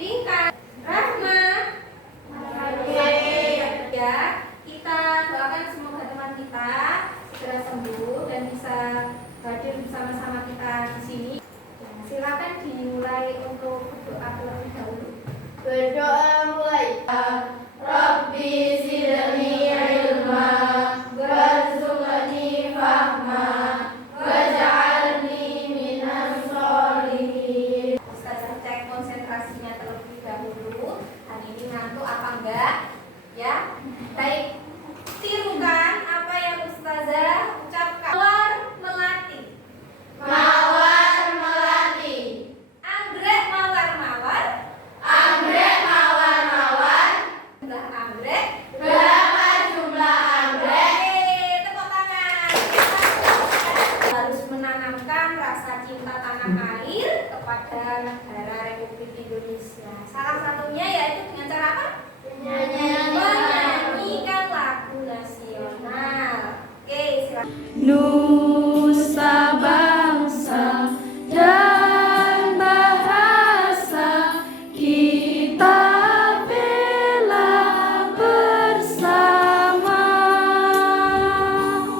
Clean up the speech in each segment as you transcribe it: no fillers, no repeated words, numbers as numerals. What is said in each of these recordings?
Tingkat Rahma. Ya, kita doakan semoga teman kita segera sembuh dan bisa hadir bersama-sama kita di sini. Silakan dimulai untuk berdoa terlebih dahulu. Berdoa mulai. Rabbi zidni ilma warzuqni fahma waj'alni minas sholihin. Ustazah cek konsentrasinya terlebih dahulu. Hari ini ngantuk apa enggak? Ya, baik. Tirukan apa yang Ustazah ucapkan. Mawar melati. Mawar melati. Anggrek mawar-mawar. Anggrek mawar-mawar. Jumlah anggrek. Berapa jumlah anggrek? Tepuk tangan. Harus menanamkan rasa cinta tanah air kepada negara Republik Indonesia. Salah satunya yaitu dengan cara apa? Menyanyikan lagu nasional. Oke, silakan. Nusa bangsa dan bahasa kita bela bersama.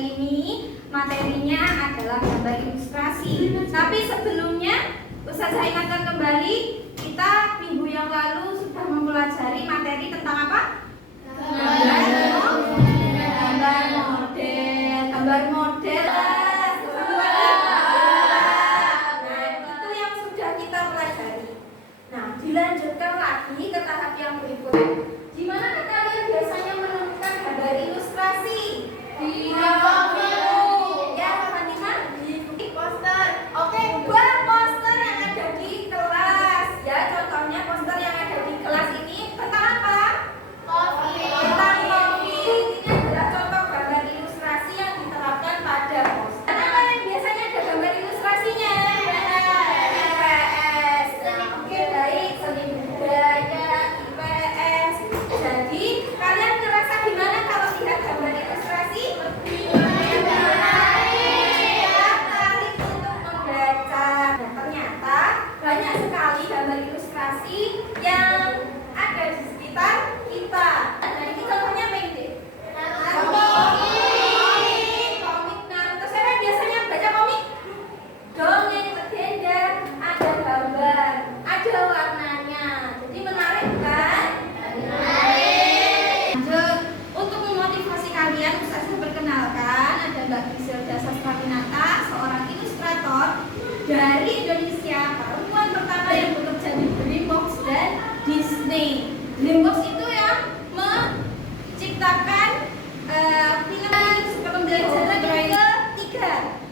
Ini materinya adalah gambar ilustrasi. Tapi sebelumnya Ustazah ingatkan kembali, kita minggu yang lalu sudah mempelajari materi tentang apa? Gambar model. Nah, itu yang sudah kita pelajari. Nah, dilanjutkan lagi ke tahap yang berikutnya. Di mana kalian biasanya menemukan gambar ilustrasi? Di ya, Fatimah? Di poster. Oke, buat poster yang ada di kelas. Ya, contohnya poster yang ada di kelas ini tentang apa? Tentang COVID. Ini adalah contoh gambar ilustrasi yang diterapkan pada poster. Kenapa yang biasanya ada gambar ilustrasinya? IPS. Oke, baik. Seni budaya, IPS. Jadi, kalian ngerasa gimana kalau lihat gambar ilustrasi? Tertarik untuk membaca. Nah, ternyata banyak sekali gambar ilustrasi yang ada di sekitar kita. Nah, ini contohnya apa ini? Komik Naruto. Siapa yang biasanya baca komik? Dongeng legenda, ada gambar, ada warnanya. Jadi menarik kan? Lanjut, untuk memotivasi kalian, Ustazah perkenalkan ada Mbak Griselda Sastraminata, seorang ilustrator dari Indonesia, perempuan pertama yang bekerja di DreamWorks dan Disney. DreamWorks itu yang menciptakan film pembelajaran ketiga.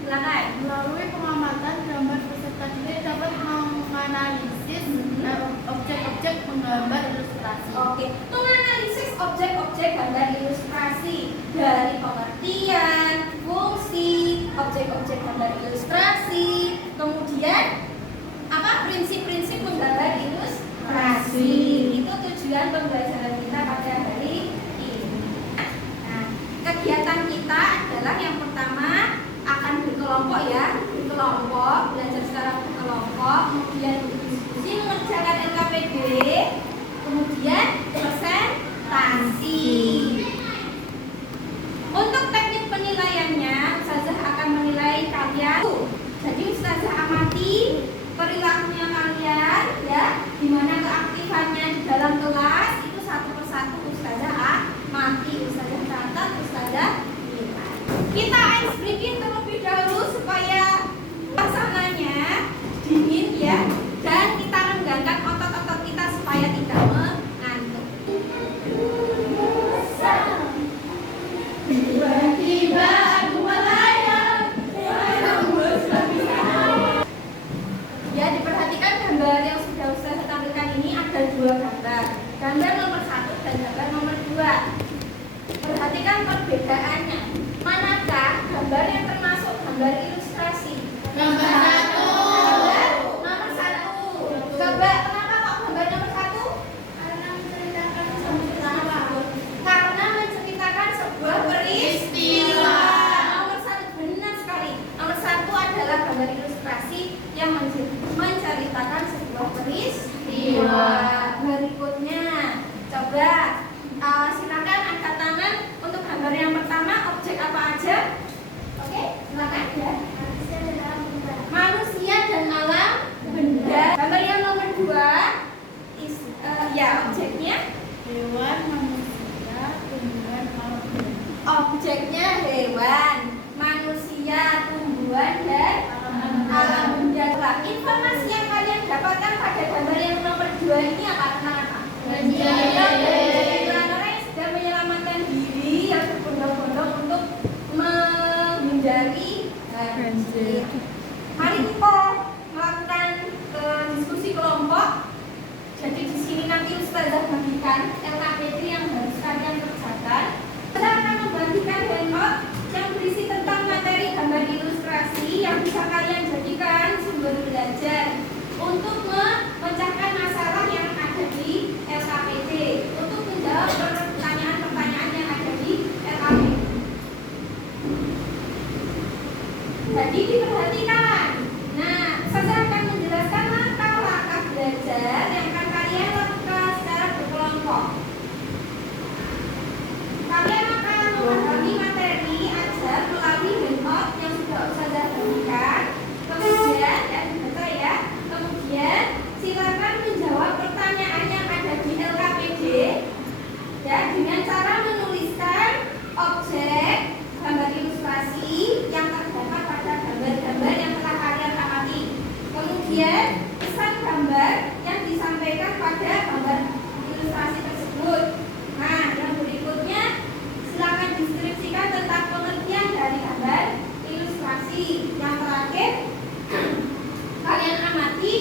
Silakan. Melalui pengamatan gambar peserta didik dapat menganalisis objek-objek menggambar ilustrasi. Oke, menganalisis objek-objek gambar ilustrasi dari pengertian, fungsi, objek-objek gambar ilustrasi, kemudian apa prinsip-prinsip menggambar ilustrasi. Itu tujuan pembelajaran kita pada hari ini. Nah, kegiatan kita adalah yang pertama akan berkelompok ya, berkelompok, belajar secara berkelompok, kemudian berdiskusi mengerjakan LKPD, kemudian presentasi. Untuk teknik penilaiannya, Ustazah akan menilai kalian. Jadi Ustazah amati perilakunya kalian ya, di mana keaktifannya di dalam kelas itu satu persatu Ustazah amati, Ustazah catat, Ustazah nilai. Kita ice breaking terlebih dahulu supaya suasananya dingin ya, dan kita renggangkan otot-otot kita supaya tidak mengantuk. Tiba-tiba aku melayang. Ya, diperhatikan gambar yang sudah Ustazah tampilkan ini ada dua gambar. Gambar nomor 1 dan gambar nomor 2. Perhatikan perbedaannya. Manakah gambar yang termasuk gambar ilustrasi? Gambar 1. Gambar nomor 1. Coba kenapa kok gambar nomor 1? Karena menceritakan sebuah peristiwa. Nomor 1 benar sekali. Nomor 1 adalah gambar ilustrasi yang menceritakan sebuah peristiwa. Dewa. Berikutnya, coba silakan angkat tangan untuk gambar yang pertama. Objek apa aja? Oke, silakan ya. Manusia dan alam benda. Gambar yang nomor 2, ya objeknya. Hewan, manusia, tumbuhan, alam benda. Objeknya hewan, manusia, tumbuhan, dan alam benda. Informasi yang kalian dapatkan pada gambar yang nomor 2 ini apa? Kenapa? Orang yang sedang menyelamatkan diri yang berbondong-bondong untuk menghindari banjir. Mari kita melakukan diskusi kelompok. Jadi di sini nanti Ustazah bagikan LKPD yang harus kalian kerjakan. Saya akan membagikan handout yang berisi tentang materi gambar ilustrasi yang bisa kalian jadikan sumber belajar untuk memecahkan masalah yang ada di LKPD, untuk menjawab pertanyaan-pertanyaan yang ada di LKPD. Jadi diperhatikan. Nah, saya akan menjelaskan langkah-langkah belajar yang akan kalian lakukan secara berkelompok. Kalian akan memahami materi ajar melalui handout yang sudah Ustazah bagikan. Kemudian, dibaca ya. Kemudian, silakan menjawab pertanyaan yang ada di LKPD ya, dengan cara menuliskan objek gambar ilustrasi yang terdapat pada gambar-gambar yang telah kalian amati. Kemudian, pesan gambar yang disampaikan pada gambar ilustrasi tersebut. Nah, yang berikutnya silakan deskripsikan tentang pengertian dari gambar ilustrasi. Yang terakhir, kalian amati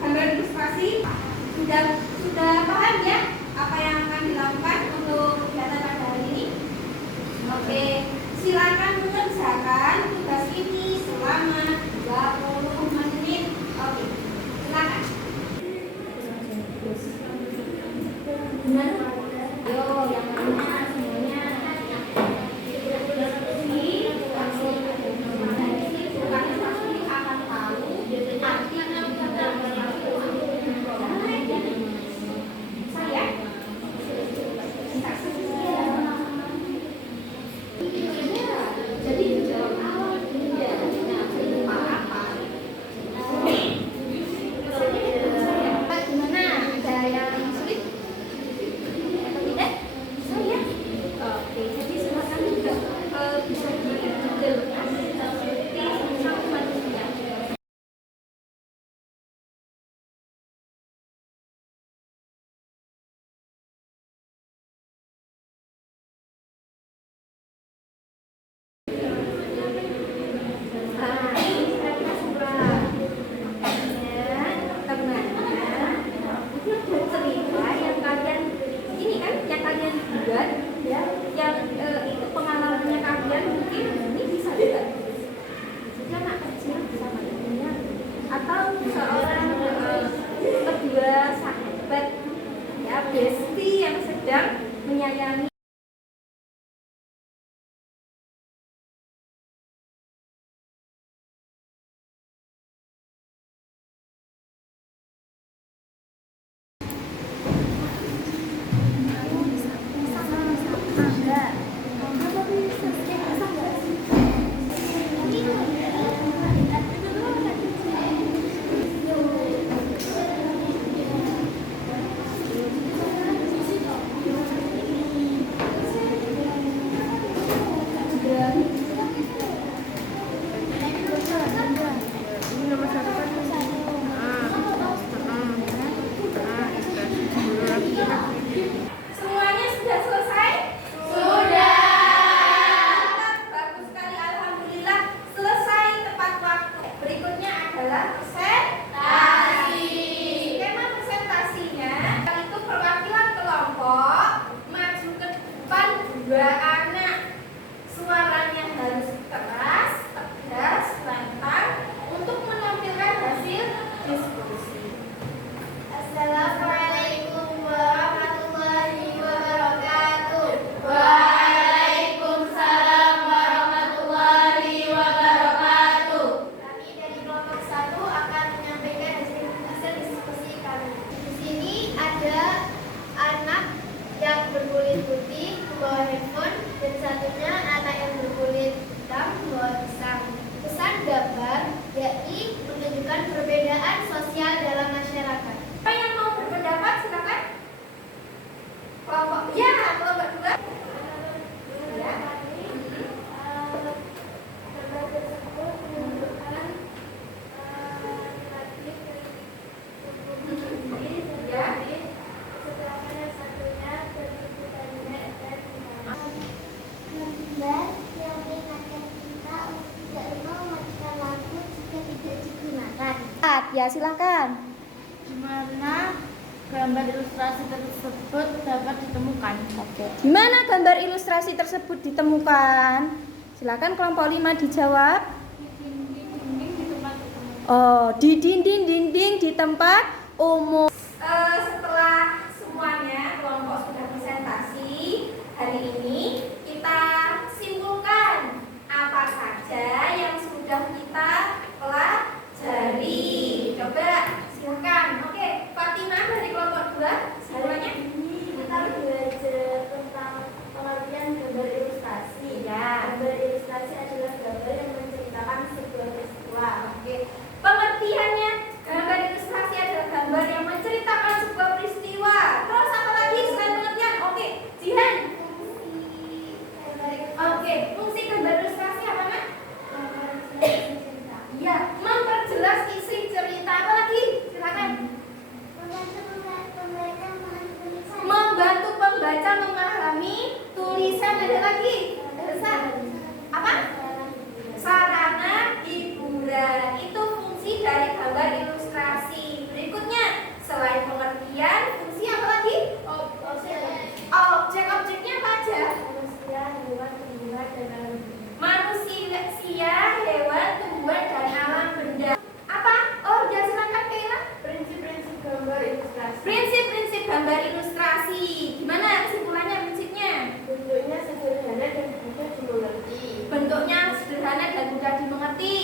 gambar ilustrasi. Sudah paham ya apa yang akan dilakukan untuk kegiatan pada hari ini? Oke, silakan mengerjakan tugas ini selama 20 menit. Oke, silakan. Yo, yang mana semuanya? Ini langsung bukan pasti akan tahu artinya gambar saya. Jadi dijawab awal dia apa? Gimana? Ada yang sulit? Ya, silakan. Di mana gambar ilustrasi tersebut dapat ditemukan? Oke. Di mana gambar ilustrasi tersebut ditemukan? Silakan kelompok 5 dijawab. Di dinding-dinding di tempat umum. Oh, di dinding-dinding di tempat umum. Setelah semuanya kelompok sudah presentasi, hari ini kita simpulkan apa saja yang sudah kita pelajari. Coba silakan. Oke, Fatimah dari kelompok 2, semuanya. Kita belajar tentang pengertian gambar ilustrasi. Ya. Gambar ilustrasi adalah gambar yang menceritakan sebuah peristiwa. Oke. Pengertiannya, gambar ilustrasi adalah gambar yang menceritakan sebuah peristiwa. Terus apa lagi selain pengertian? Oke, Jihan. Oke, fungsi gambar ilustrasi apa, Nak? Iya, memperjelas isi cerita. Apa lagi? Silakan. Membantu pembaca memahami tulisan. Ada lagi? Elsa. Apa? Sarana hiburan. Itu fungsi dari gambar ilustrasi. Berikutnya, selain pengertian, fungsi apa lagi? Objek-objeknya apa aja? Manusia, hewan, tumbuhan, dan alam benda. Apa? Oh, udah silakan Kaila. Prinsip-prinsip gambar ilustrasi. Prinsip-prinsip gambar ilustrasi. Gimana kesimpulannya prinsipnya? Bentuknya sederhana dan mudah dimengerti. Bentuknya sederhana dan mudah dimengerti.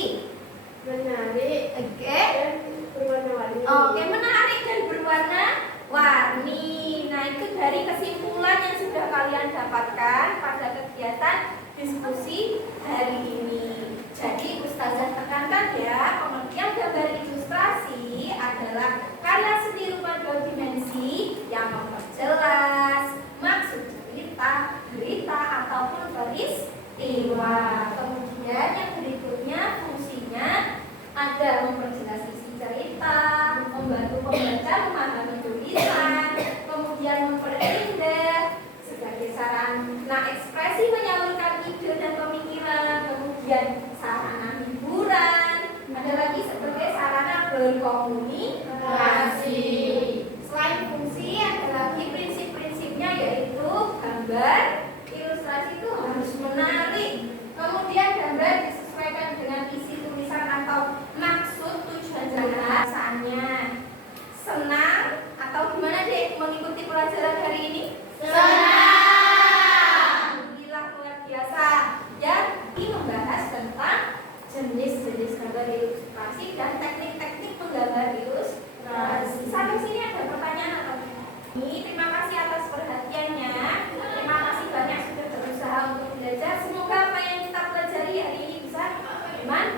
Menarik Oke. dan berwarna-warni. Oke, menarik dan berwarna-warni. Nah, itu dari kesimpulan yang sudah kalian dapatkan pada kegiatan diskusi hari ini. Jadi, Ustazah tekankan ya, pengertian gambar ilustrasi adalah karya seni rupa 2 dimensi yang memperjelas maksud cerita, berita, ataupun peristiwa. Kemudian yang berikutnya fungsinya ada memperjelas isi cerita, membantu pembaca memahami tulisan, kemudian memperindah sebagai sarana ekspresi menyalurkan ide dan pemikiran, kemudian sarana hiburan, ada lagi sebagai sarana berkomunikasi. Selain fungsi, ada lagi prinsip-prinsipnya, yaitu gambar ilustrasi itu harus menarik, kemudian gambar disesuaikan dengan isi tulisan atau maksud tujuan pembahasannya. Senang atau gimana dek mengikuti pelajaran hari ini? Senang. Alhamdulillah, luar biasa. Ya, ini membahas tentang jenis-jenis gambar ilustrasi dan teknik-teknik menggambar ilustrasi. Sampai sini ada pertanyaan atau tidak? Terima kasih atas perhatiannya. Terima kasih banyak sudah berusaha untuk belajar. Semoga apa yang kita pelajari hari ini bisa bermanfaat.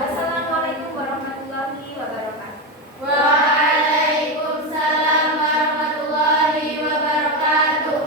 Wassalamualaikum warahmatullahi wabarakatuh. Waalaikumsalam warahmatullahi wabarakatuh.